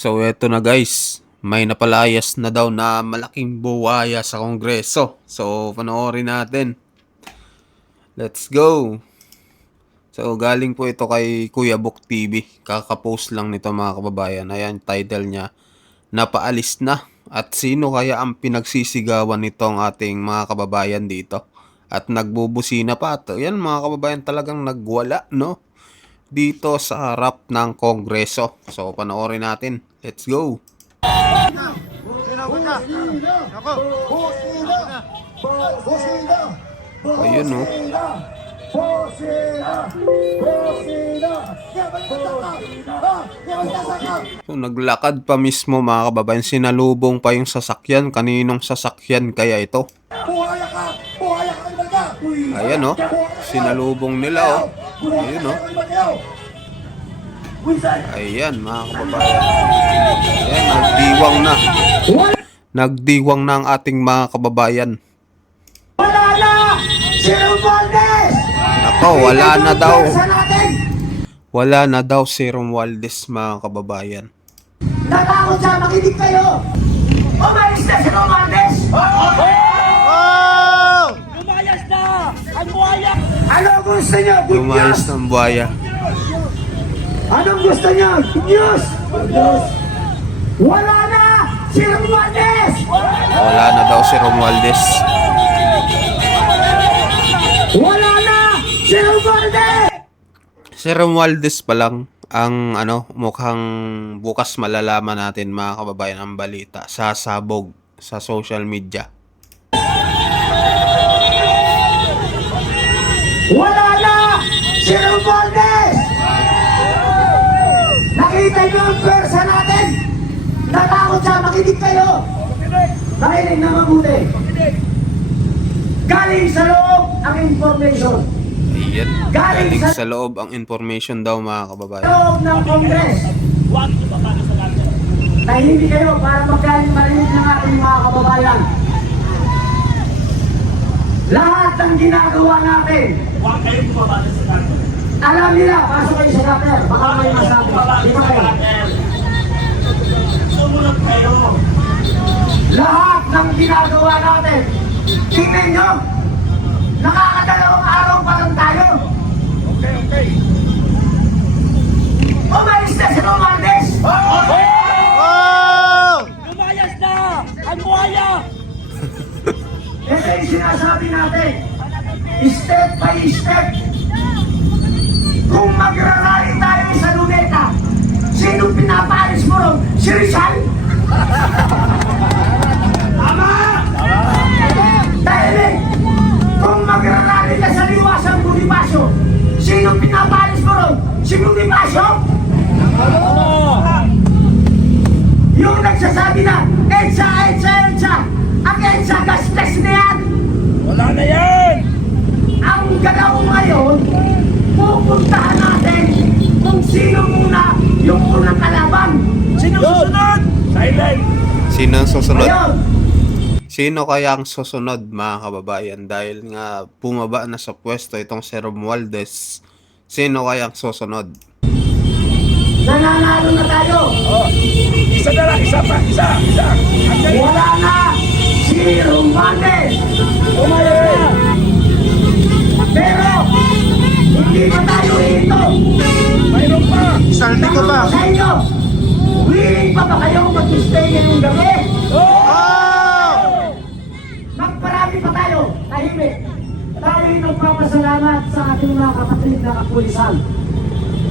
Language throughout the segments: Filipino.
So eto na guys, may napalayas na daw na malaking buwaya sa Kongreso. So panoorin natin. Let's go! So galing po ito kay Kuya Book TV. Kakapost lang nito mga kababayan. Ayan, title niya, napaalis na. At sino kaya ang pinagsisigawan nitong ating mga kababayan dito? At nagbubusina pa. Ayan mga kababayan, talagang nagwala, no? Dito sa harap ng Kongreso. So panoorin natin. Let's go! Ayun, no? So, naglakad pa mismo mga kababayan. Sinalubong pa yung sasakyan. Kaninong sasakyan kaya ito? Ayan, no? Sinalubong nila, oh. Ayun, no? Ayan mga kababayan. Ayan, nagdiwang na. Nagdiwang na ang ating mga kababayan. Wala na! Si Romualdez! Nako, wala na daw. Wala na daw si Romualdez mga kababayan. Natakot siya, makinig kayo! Umayos na si Romualdez! Lumayas na! Ang buhaya! Ano gusto niyo? Good Lumayas news! ng buhaya. Anong gusto niyo? Good news! Wala na! Si Romualdez! Wala na daw si Romualdez. Wala na! Si Romualdez! Si Romualdez pa lang ang mukhang bukas malalaman natin mga kababayan ang balita. Sasabog sa social media. Wala na! Si Romualdez! Nakita niyo ang pwersa natin! Natakot siya, makinig kayo! Makinig na mabuti! Galing sa loob ang information! Ayan, galing sa loob ang information daw mga kababayan. Loob ng Congress! Tahimik kayo para magkaling marinig ng ating mga kababayan. Lahat ng ginagawa natin, alam nila, pasok kayo sa gutter, baka may masabi. Di ba kayo? Sumunod kayo. Lahat ng ginagawa natin, tingnan nyo, nakakadalawang araw pa lang tayo. Okay. Umayos na si Romualdez! Lumayas na! Ang buhaya! Ito yung sinasabi natin, step by step. Kung magrarally tayo sa Luneta, sino pinapaalis mo ron? Si Rizal? Tama! Dahil kung magrarally ka sa Liwasang Bonifacio, sino pinapaalis mo ron? Si Bonifacio? Yung nagsasabi na, EDSA! Ang EDSA, gasgas na yan! Wala na yan! Ang galaw ngayon, pupuntahan natin kung sino muna yung unang kalaban. Sino susunod? Silent! Sino ang susunod? Ayun! Sino kaya ang susunod mga kababayan? Dahil nga bumaba na sa pwesto itong si Romualdez. Sino kaya ang susunod? Nananalo na tayo! Isa na lang, isa pa, isa. Wala na si Romualdez! Umayos na. Pero, hindi pa tayo ito! Mayroon pa. Saldi ka ba? Sa inyo, willing pa ba kayong mag-stay ngayong gabi? Magparami pa tayo, tahimik. Tayo ay nagpapasalamat sa ating mga kapatid na kapulisan.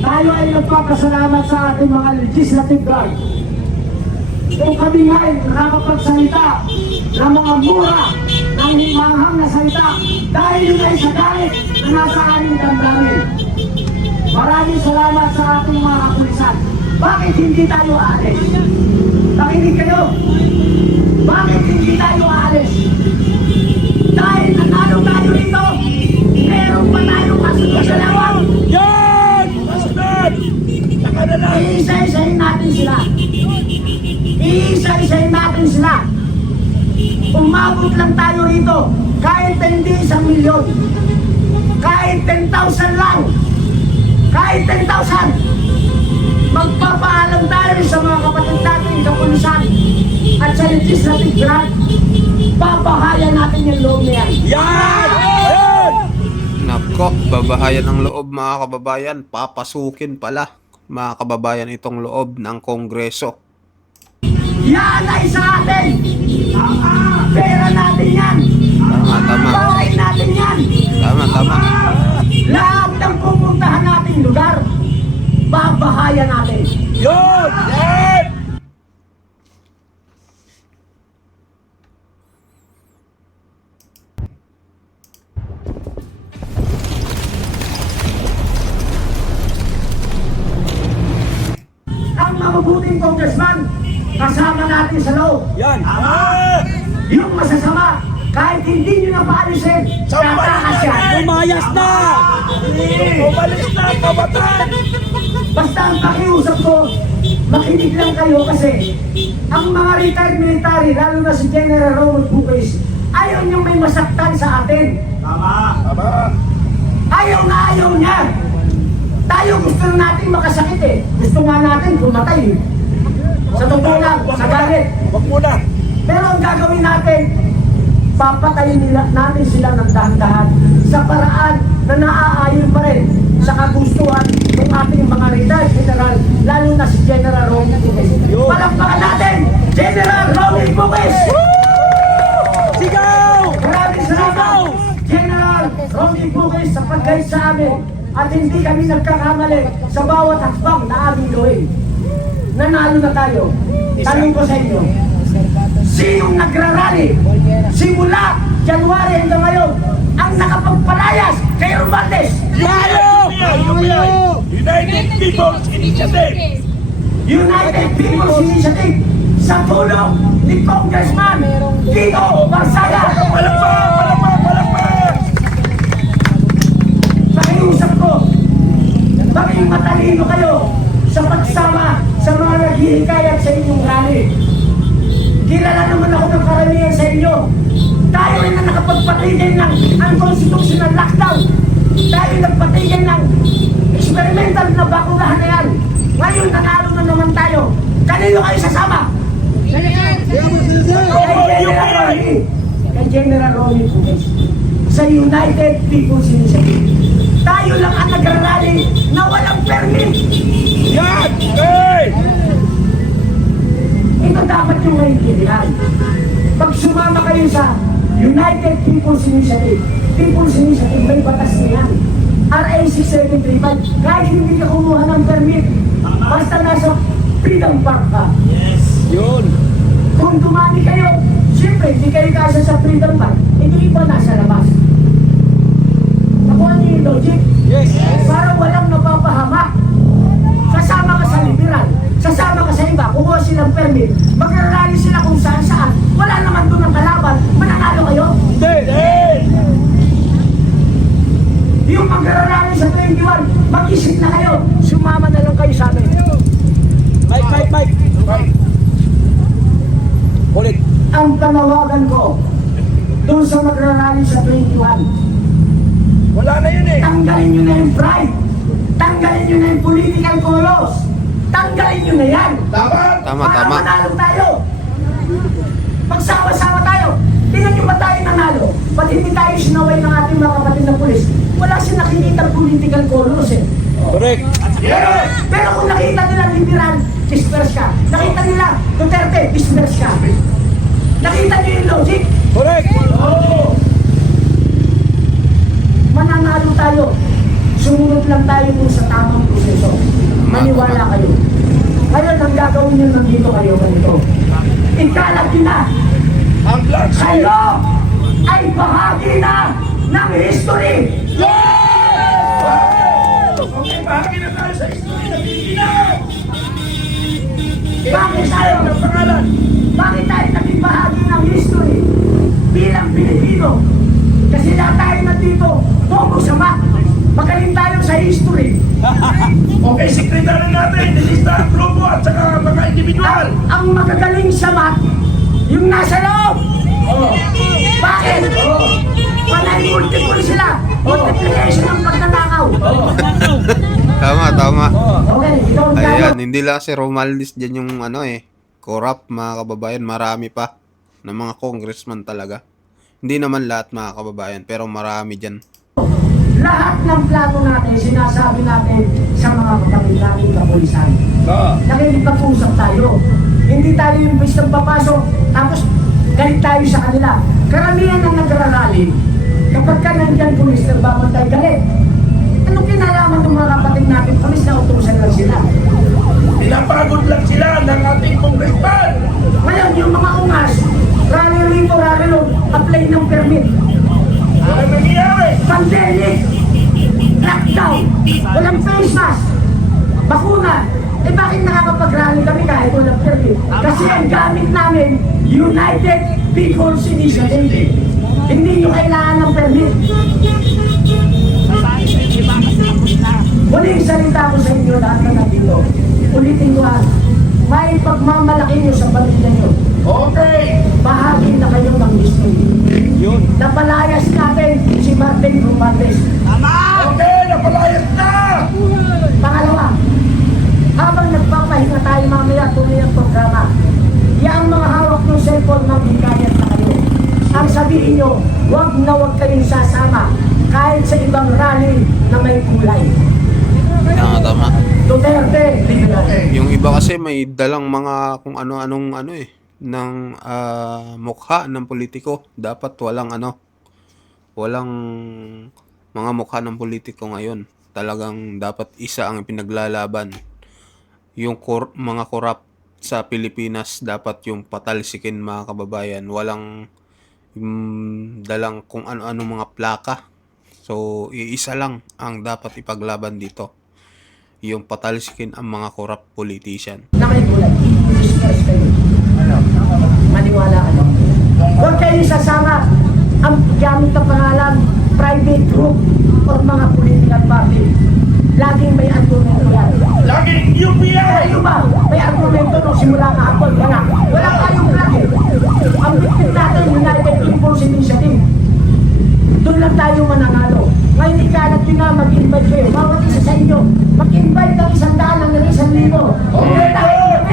Tayo ay nagpapasalamat sa ating mga legislative guard. Kung kami nga ay nakakapagsalita ng mga mura, ng himanghang na salita, dahil yun ay sa galit na nasa aming damdamin. Maraming salamat sa ating mga kapulisan. Bakit hindi tayo aalis? Nakinig kayo? Bakit hindi tayo aalis? Dahil nanalo tayo rito, meron pa tayong kasunod sa lawang. Yan! Kasunod! Saka na lang. Iisa-isahin natin sila. Iisa-isahin natin sila. Umabot lang tayo rito, kahit hindi 1,000,000, kahit 10,000 lang, kahit 10,000, magpapaalam tayo sa mga kapatid legislative branch, babahayan natin yung loob na yan. Yan! Yan! Nako, babahayan ng loob mga kababayan. Papasukin pala mga kababayan itong loob ng Kongreso. Yan ay sa atin. Pera natin yan. Tama. Bahay natin yan. Tama. Lahat ng pupuntahan nating lugar, babahayan natin. Yun! Yan! Ang mabubuting congressman, kasama natin sa loob. Yan! Yan! Yung masasama, kahit hindi nyo na paalisin, tatakas yan. Umayas na! Umalis na, kabatan! Basta ang pakiusap ko, makinig lang kayo kasi ang mga retired military, lalo na si General Romel Puques, ayaw niyang may masaktan sa atin. Tama! Ayaw na ayaw niya. Tayo gusto na natin makasakit eh. Gusto nga natin pumatay eh. Sa totoo lang, sa galit. Wag muna! Pero ang gagawin natin, papatayin natin sila ng dahan-dahan sa paraan na naaayon pa rin sa kagustuhan ng ating mga retired general, lalo na si General Romel Puques. Palakpakan natin, General Romel Puques! Sigaw! Maraming salamat, General Romel Puques, sa pag-guide sa amin at hindi kami nagkakamali sa bawat hakbang na aming gawin. Nanalo na tayo. Tanong ko sa inyo, sinong nagrarally simula January hanggang ngayon ang nakapagpalayas kay Romualdez? Tayo! United People's Initiative! United People's Initiative sa tulong ni Congressman Tito Barsaga. Palakpak! Pakiusap ko, maging matalino kayo sa pagsama sa mga naghihikayat sa inyong rally. Kilala naman ako ng karamihan sa inyo. Tayo ay na nakapagpatigil ng unconstitutional lockdown. Tayo ay nagpatigil ng experimental na bakulahan na yan. Ngayon, nanalo na naman tayo. Kanino kayo sasama? Kay General Romel Puques sa United People's Initiative. Tayo lang ang nagrarally na walang permit. Yan! Hey! Ito dapat yung naiintindihan. Pag sumama kayo sa United People's Initiative, may batas na yan. RA 6735, kahit hindi ka kumuha ng permit, basta nasa Freedom Park ka. Yun! Kung dumami kayo, siyempre, hindi kayo kasa sa Freedom Park, hindi iba nasa labas. Nakuha niyo yung logic? Yes! Para walang napapahamak. Sasama ka sa liberal, sasama ka sa iba, kumuha silang permit, mag-rally sila kung saan-saan, wala naman doon ang kalaban, mananalo kayo. Hindi! Yung mag-rally sa 21, mag-isip na kayo, sumama na lang kayo sa amin. Mike! Ulit! Ang panawagan ko, doon sa mag-rally sa 21, Wala na yun eh! tanggalin nyo na yung pride, tanggalin nyo na yung political colors, tanggalin nyo na yan. Tama. Para manalo tayo. Magsama-sama tayo. Tingnan nyo ba tayo nanalo? Ba't hindi tayo sinaway ng ating mga kapatid na pulis? Wala siya nakikita political colors eh. Correct! Pero kung nakita nila liberal, disperse ka. Nakita nila Duterte, disperse ka. Nakita nyo yung logic? Correct! Mananalo tayo. Sumunod lang tayo dun sa tamang proseso. Maniwala kayo. Ngayon, ang gagawin nyo nandito kayo ganito. Ikalat nyo na. Ang bloodshed! Kayo ay bahagi na ng history. Okay, bahagi na tayo sa history ng Pilipinas! Bakit tayo? Ang pangalan! Bakit tayo naging bahagi ng history bilang Pilipino? Kasi lahat tayo nandito, pogo sa map. Magaling tayo sa history. Okay, sekretary natin, nilista ang grupo at saka mga individual! Ang magagaling sa map, yung nasa loob. Bakit? Panay multiple sila. Multiplication ng pagnanakaw. Tama. Okay, ikaw ang Ayan, gano'n. hindi lang si Romualdez dyan yung ano eh. corrupt mga kababayan. Marami pa na mga congressman talaga. Hindi naman lahat mga kababayan, pero marami dyan. Lahat ng plano natin, sinasabi natin sa mga kapatid natin kapulisan. Nakikipag-usap tayo. Hindi tayo yung bistang papasok, tapos galit tayo sa kanila. Karamihan ang nagrarally, kapag ka nandyan pulis, nagbabantay galit. Anong kinalaman ng mga kapatid natin? Pulis na utusan lang sila. Pinapagod lang sila ng ating congressman. Ngayon, yung mga ungas, rally rito, rally ron, apply ng permit. Ano nangyayari? Pandemic, lockdown, walang face mask, bakuna. Eh bakit nakakapag-rally kami kahit walang permit? Kasi ang gamit namin, United People's Initiative. Hindi nyo kailangan ng permit. Muling salita ko sa inyo lahat na nandito. Ulitin ko may pagmamalaki nyo sa pamilya nyo. Okay. Bahagi na kayo ng history. Napalayas natin si Martin Romualdez. Okay, napalayas na! Pangalawa, habang nagpapahinga tayo mamaya tuloy ang programa, yung mga hawak ng cellphone maghikayat na kayo. Ang sabihin nyo, huwag na huwag kayong sasama kahit sa ibang rally na may kulay. Tama. Duterte, liberal. Yung iba kasi may dalang mga kung ano-anong ng mukha ng politiko. Dapat walang mga mukha ng politiko ngayon. Talagang dapat isa ang pinaglalaban. Yung mga corrupt sa Pilipinas dapat yung patalsikin mga kababayan. Walang dalang kung ano-ano mga plaka. So iisa lang ang dapat ipaglaban dito. Yung patalsikin ang mga corrupt politician. Na may kulay. Discuss kayo. Maniwala ka lang. Huwag kayong sasama ang gamit ng pangalan, private group, o mga political party. Laging may argumento yan. Laging UPI! Kayo ba? May argumento nung simula kahapon. Wala tayong plan eh. Ang bitbit natin, United People's Initiative. Doon lang tayo mananalo. Ngayon ikalat nyo na mag-invite kayo. Bawat isa sa inyo, mag-invite ng 100 ng 1,000. Okay,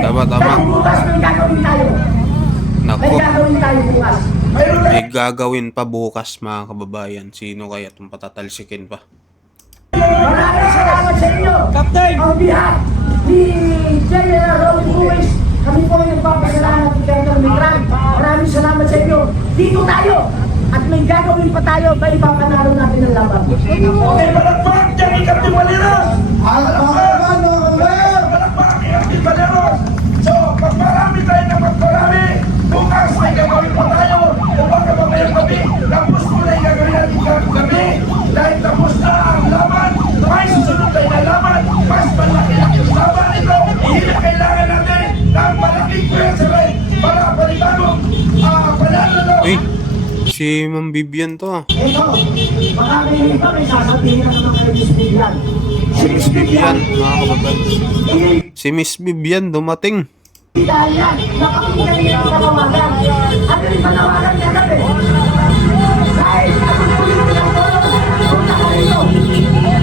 Tama. Dahil bukas may gagawin tayo. May Nako, gagawin tayo bukas. mayroon na. may gagawin pa bukas mga kababayan. Sino kaya itong patatalsikin pa? Maraming salamat sa inyo. Captain! On behalf ni General Raul Ruiz, kami po ay nagpapasalamat ni Colonel Mitran. Maraming salamat sa inyo. Dito tayo. At may gagawin pa tayo ba ipapanalo natin ang laban. Okay, malakpak dyan ni Captain Valeros! Malakpak ni Captain Valeros! So, pag marami tayo na magparami, bukas may gagawin pa tayo. O baka mamayang gabi, tapos mo na yung gagawin natin gabi. Dahil tapos na ang laban, may susunod tayo na laban. Mas malaki-laki ang laban ito. Hindi na kailangan natin ng malaking pwersa para panibagong panalo. Uy, si Ma'am Vivian to. Ito, baka may iba may sasabihin na naman kayo Miss Vivian. Si Miss Vivian, Vivian, mga kababayan. hindi Si Miss Vivian dumating. dahil yan. Nakapagkaroon niya ng panawagan. Ano yung panawagan niya gabi? Kahit ako punta ka rito.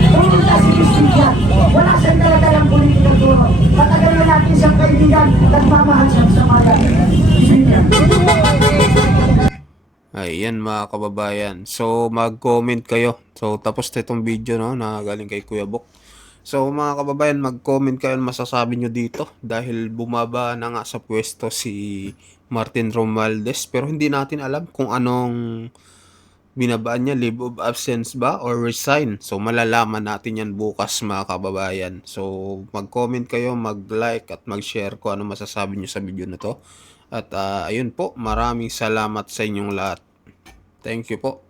Pumunta si Miss Vivian. Wala siyang daladalang political tulong. Patagal na natin siyang kaibigan. Nagmamahal siya sa mga Miss Vivian. Ayan mga kababayan. So mag-comment kayo. So tapos na itong video na galing kay Kuya Bok. So mga kababayan, mag-comment kayo ang masasabi nyo dito. Dahil bumaba na nga sa pwesto si Martin Romualdez. Pero hindi natin alam kung anong binabaan niya. Leave of absence ba or resign. So malalaman natin yan bukas mga kababayan. So mag-comment kayo, mag-like at mag-share kung ano masasabi nyo sa video na to. At ayun po, maraming salamat sa inyong lahat. Thank you po.